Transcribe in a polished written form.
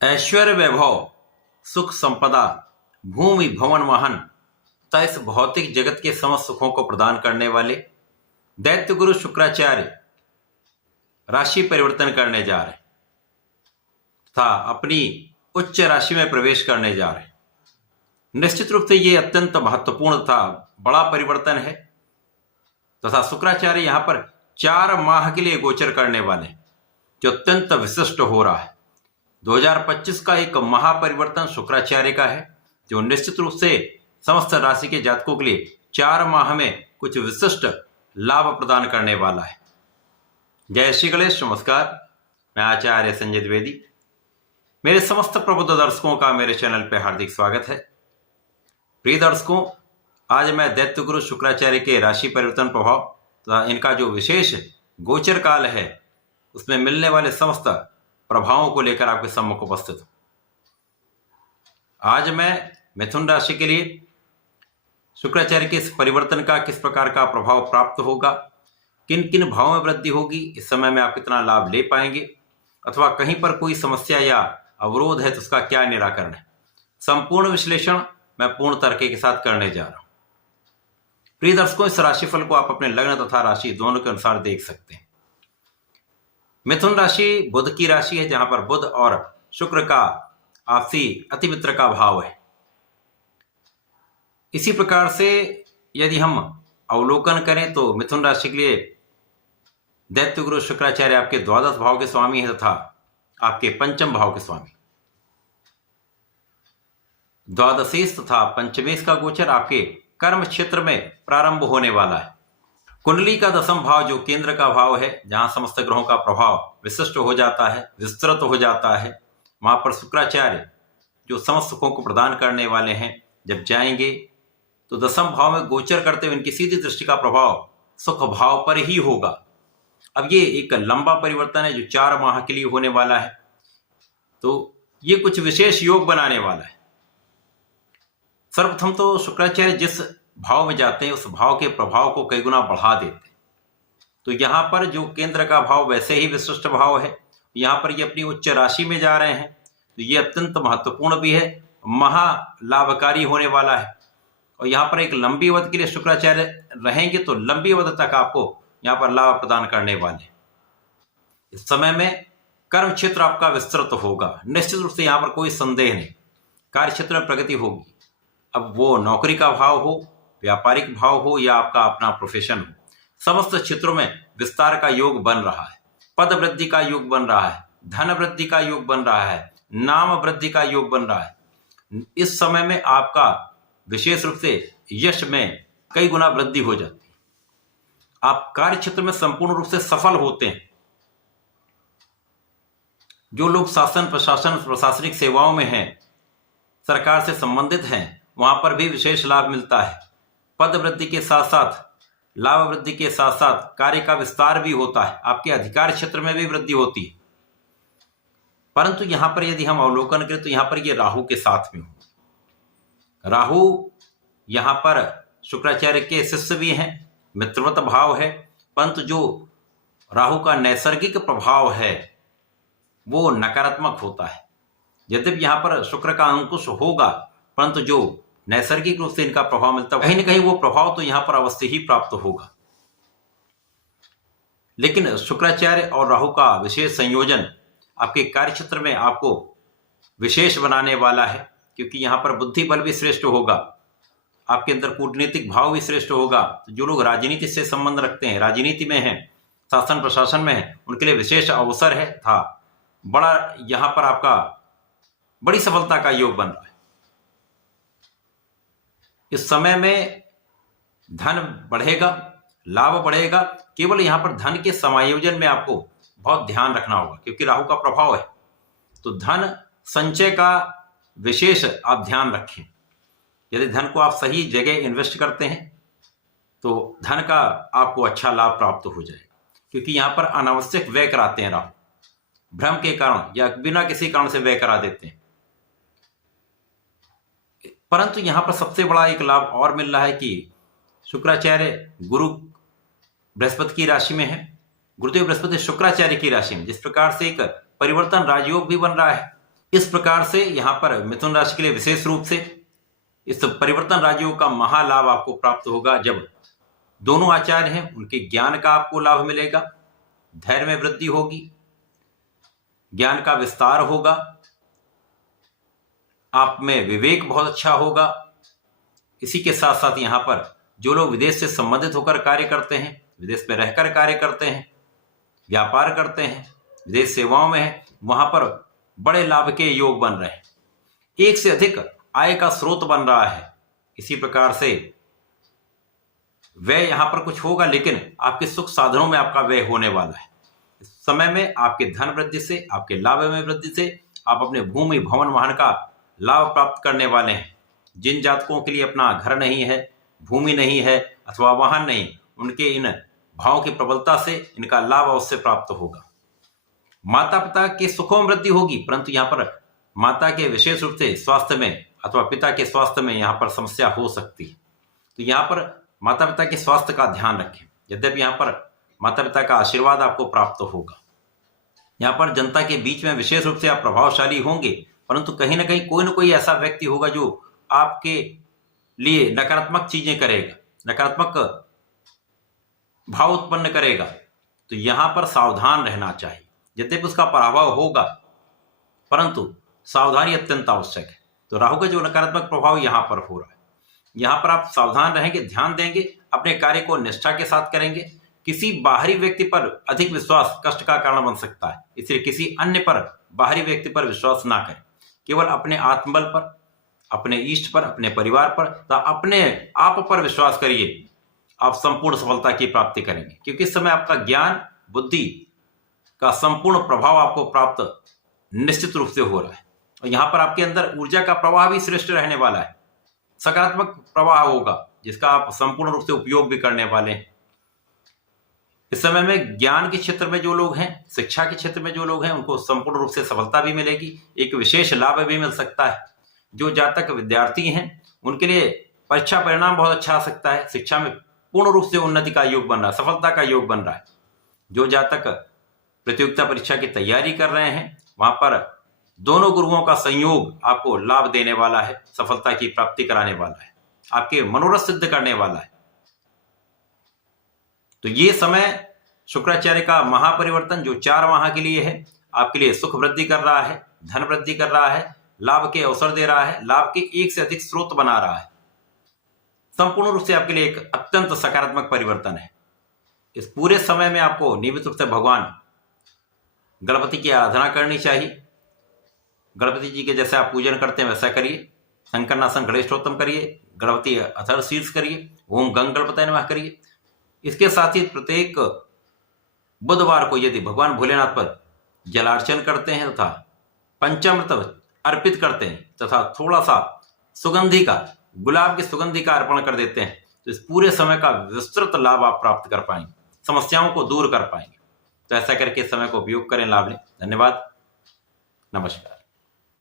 ऐश्वर्य वैभव सुख संपदा भूमि भवन वाहन तथा इस भौतिक जगत के समस्त सुखों को प्रदान करने वाले दैत्य गुरु शुक्राचार्य राशि परिवर्तन करने जा रहे तथा अपनी उच्च राशि में प्रवेश करने जा रहे हैं। निश्चित रूप से ये अत्यंत महत्वपूर्ण तथा बड़ा परिवर्तन है तथा शुक्राचार्य यहाँ पर 4 माह के लिए गोचर करने वाले हैं, जो अत्यंत विशिष्ट हो रहा है। 2025 का एक महापरिवर्तन शुक्राचार्य का है, जो निश्चित रूप से समस्त राशि के जातकों के लिए 4 माह में कुछ विशिष्ट लाभ प्रदान करने वाला है। जय श्री गणेश, नमस्कार। मैं आचार्य संजय द्विवेदी। मेरे समस्त प्रबुद्ध दर्शकों का मेरे चैनल पर हार्दिक स्वागत है। प्रिय दर्शकों, आज मैं दैत्य गुरु शुक्राचार्य के राशि परिवर्तन प्रभाव तथा इनका जो विशेष गोचर काल है उसमें मिलने वाले समस्त प्रभावों को लेकर आपके सम्मुख उपस्थित हूं। आज मैं मिथुन राशि के लिए शुक्राचार्य के इस परिवर्तन का किस प्रकार का प्रभाव प्राप्त होगा, किन किन भावों में वृद्धि होगी, इस समय में आप कितना लाभ ले पाएंगे अथवा कहीं पर कोई समस्या या अवरोध है तो उसका क्या निराकरण है, संपूर्ण विश्लेषण मैं पूर्ण तर्क के साथ करने जा रहा हूं। प्रिय दर्शकों, इस राशिफल को आप अपने लग्न तथा राशि दोनों के अनुसार देख सकते हैं। मिथुन राशि बुध की राशि है, जहां पर बुध और शुक्र का आपसी अति मित्र का भाव है। इसी प्रकार से यदि हम अवलोकन करें तो मिथुन राशि के लिए दैत्य गुरु शुक्राचार्य आपके द्वादश भाव के स्वामी है तथा आपके पंचम भाव के स्वामी। द्वादशीस तथा पंचमेश का गोचर आपके कर्म क्षेत्र में प्रारंभ होने वाला है। कुंडली का दसम भाव जो केंद्र का भाव है, जहां समस्त ग्रहों का प्रभाव विशिष्ट हो जाता है, विस्तृत हो जाता है, वहां पर शुक्राचार्य जो समस्त सुखों को प्रदान करने वाले हैं, जब जाएंगे तो दसम भाव में गोचर करते हुए इनकी सीधी दृष्टि का प्रभाव सुख भाव पर ही होगा। अब ये एक लंबा परिवर्तन है जो 4 माह के लिए होने वाला है, तो ये कुछ विशेष योग बनाने वाला है। सर्वप्रथम तो शुक्राचार्य जिस भाव में जाते हैं उस भाव के प्रभाव को कई गुना बढ़ा देते हैं। तो यहाँ पर जो केंद्र का भाव वैसे ही विशिष्ट भाव है, यहाँ पर ये अपनी उच्च राशि में जा रहे हैं, तो ये अत्यंत महत्वपूर्ण भी है, महा लाभकारी होने वाला है। और यहाँ पर एक लंबी अवधि के लिए शुक्राचार्य रहेंगे तो लंबी अवधि तक आपको यहाँ पर लाभ प्रदान करने वाले। इस समय में कर्म क्षेत्र आपका विस्तृत होगा, निश्चित रूप से यहाँ पर कोई संदेह नहीं। कार्य क्षेत्र में प्रगति होगी, अब वो नौकरी का भाव हो, व्यापारिक भाव हो या आपका अपना प्रोफेशन हो, समस्त क्षेत्रों में विस्तार का योग बन रहा है, पद वृद्धि का योग बन रहा है, धन वृद्धि का योग बन रहा है, नाम वृद्धि का योग बन रहा है। इस समय में आपका विशेष रूप से यश में कई गुना वृद्धि हो जाती है। आप कार्य क्षेत्र में संपूर्ण रूप से सफल होते हैं। जो लोग शासन प्रशासन प्रशासनिक सेवाओं में हैं, सरकार से संबंधित हैं, वहां पर भी विशेष लाभ मिलता है। पद वृद्धि के साथ साथ लाभ वृद्धि के साथ साथ कार्य का विस्तार भी होता है, आपके अधिकार क्षेत्र में भी वृद्धि होती है। परंतु यहां पर यदि हम अवलोकन करें तो यहां पर ये राहु के साथ में हो। राहु यहां पर शुक्राचार्य के शिष्य भी हैं, मित्रवत भाव है, परंतु जो राहु का नैसर्गिक प्रभाव है वो नकारात्मक होता है। यद्यपि यहां पर शुक्र का अंकुश होगा, परंतु जो नैसर्गिक रूप से इनका प्रभाव मिलता है, कहीं ना कहीं वो प्रभाव तो यहां पर अवश्य ही प्राप्त होगा। लेकिन शुक्राचार्य और राहु का विशेष संयोजन आपके कार्य क्षेत्र में आपको विशेष बनाने वाला है, क्योंकि यहां पर बुद्धि बल भी श्रेष्ठ होगा, आपके अंदर कूटनीतिक भाव भी श्रेष्ठ होगा। तो जो लोग राजनीति से संबंध रखते हैं, राजनीति में हैं, शासन प्रशासन में हैं, उनके लिए विशेष अवसर है था बड़ा, यहां पर आपका बड़ी सफलता का योग बन रहा है। इस समय में धन बढ़ेगा, लाभ बढ़ेगा। केवल यहां पर धन के समायोजन में आपको बहुत ध्यान रखना होगा, क्योंकि राहु का प्रभाव है, तो धन संचय का विशेष आप ध्यान रखें। यदि धन को आप सही जगह इन्वेस्ट करते हैं तो धन का आपको अच्छा लाभ प्राप्त हो जाएगा, क्योंकि यहां पर अनावश्यक व्यय कराते हैं राहु, भ्रम के कारण या बिना किसी कारण से व्यय करा देते हैं। परंतु यहां पर सबसे बड़ा एक लाभ और मिल रहा है कि शुक्राचार्य गुरु बृहस्पति की राशि में है, गुरुदेव बृहस्पति शुक्राचार्य की राशि में। जिस प्रकार से एक परिवर्तन राजयोग भी बन रहा है, इस प्रकार से यहाँ पर मिथुन राशि के लिए विशेष रूप से इस परिवर्तन राजयोग का महालाभ आपको प्राप्त होगा। जब दोनों आचार्य हैं उनके ज्ञान का आपको लाभ मिलेगा, धैर्य में वृद्धि होगी, ज्ञान का विस्तार होगा, आप में विवेक बहुत अच्छा होगा। इसी के साथ साथ यहाँ पर जो लोग विदेश से संबंधित होकर कार्य करते हैं, विदेश में रहकर कार्य करते हैं, व्यापार करते हैं, विदेश सेवाओं में हैं, वहां पर बड़े लाभ के योग बन रहे हैं, एक से अधिक आय का स्रोत बन रहा है। इसी प्रकार से व्यय यहां पर कुछ होगा, लेकिन आपके सुख साधनों में आपका व्यय होने वाला है। इस समय में आपके धन वृद्धि से, आपके लाभ में वृद्धि से आप अपने भूमि भवन वाहन का लाभ प्राप्त करने वाले हैं। जिन जातकों के लिए अपना घर नहीं है, भूमि नहीं है अथवा वाहन नहीं, उनके इन भावों की प्रबलता से इनका लाभ अवश्य प्राप्त होगा। माता पिता के सुखों में वृद्धि होगी, परंतु यहाँ पर माता के विशेष रूप से स्वास्थ्य में अथवा पिता के स्वास्थ्य में यहाँ पर समस्या हो सकती है। तो यहाँ पर माता पिता के स्वास्थ्य का ध्यान रखें। यद्यपि यहाँ पर माता पिता का आशीर्वाद आपको प्राप्त होगा। यहाँ पर जनता के बीच में विशेष रूप से आप प्रभावशाली होंगे, परंतु कहीं ना कहीं कोई ना कोई ऐसा व्यक्ति होगा जो आपके लिए नकारात्मक चीजें करेगा, नकारात्मक भाव उत्पन्न करेगा। तो यहाँ पर सावधान रहना चाहिए। यद्यपि उसका प्रभाव होगा, परंतु सावधानी अत्यंत आवश्यक है। तो राहु का जो नकारात्मक प्रभाव यहाँ पर हो रहा है, यहाँ पर आप सावधान रहेंगे, ध्यान देंगे, अपने कार्य को निष्ठा के साथ करेंगे। किसी बाहरी व्यक्ति पर अधिक विश्वास कष्ट का कारण बन सकता है, इसलिए किसी अन्य पर, बाहरी व्यक्ति पर विश्वास ना करें। केवल अपने आत्मबल पर, अपने इष्ट पर, अपने परिवार पर, अपने आप पर विश्वास करिए, आप संपूर्ण सफलता की प्राप्ति करेंगे। क्योंकि इस समय आपका ज्ञान बुद्धि का संपूर्ण प्रभाव आपको प्राप्त निश्चित रूप से हो रहा है। और यहाँ पर आपके अंदर ऊर्जा का प्रवाह भी श्रेष्ठ रहने वाला है, सकारात्मक प्रवाह होगा, जिसका आप संपूर्ण रूप से उपयोग भी करने वाले हैं। इस समय में ज्ञान के क्षेत्र में जो लोग हैं, शिक्षा के क्षेत्र में जो लोग हैं, उनको संपूर्ण रूप से सफलता भी मिलेगी, एक विशेष लाभ भी मिल सकता है। जो जातक विद्यार्थी हैं उनके लिए परीक्षा परिणाम बहुत अच्छा आ सकता है, शिक्षा में पूर्ण रूप से उन्नति का योग बन रहा है, सफलता का योग बन रहा है। जो जातक प्रतियोगिता परीक्षा की तैयारी कर रहे हैं, वहां पर दोनों गुरुओं का संयोग आपको लाभ देने वाला है, सफलता की प्राप्ति कराने वाला है, आपके मनोरथ सिद्ध करने वाला है। तो ये समय शुक्राचार्य का महापरिवर्तन जो 4 माह के लिए है, आपके लिए सुख वृद्धि कर रहा है, धन वृद्धि कर रहा है, लाभ के अवसर दे रहा है, लाभ के एक से अधिक स्रोत बना रहा है। संपूर्ण रूप से आपके लिए एक अत्यंत सकारात्मक परिवर्तन है। इस पूरे समय में आपको नियमित रूप से भगवान गणपति की आराधना करनी चाहिए। गणपति जी के जैसे आप पूजन करते हैं वैसा करिए। शंकरनासन गणेशोत्तम करिए, गणपति अथर्व शीर्ष करिए, ओम गंग गणपतये नमः करिए। इसके साथ ही प्रत्येक बुधवार को यदि भगवान भोलेनाथ पर जलार्चन करते हैं तथा पंचामृत अर्पित करते हैं तथा थोड़ा सा सुगंधी का, गुलाब की सुगंधी का अर्पण कर देते हैं, तो इस पूरे समय का विस्तृत लाभ आप प्राप्त कर पाएंगे, समस्याओं को दूर कर पाएंगे। तो ऐसा करके समय को उपयोग करें, लाभ लें। धन्यवाद, नमस्कार।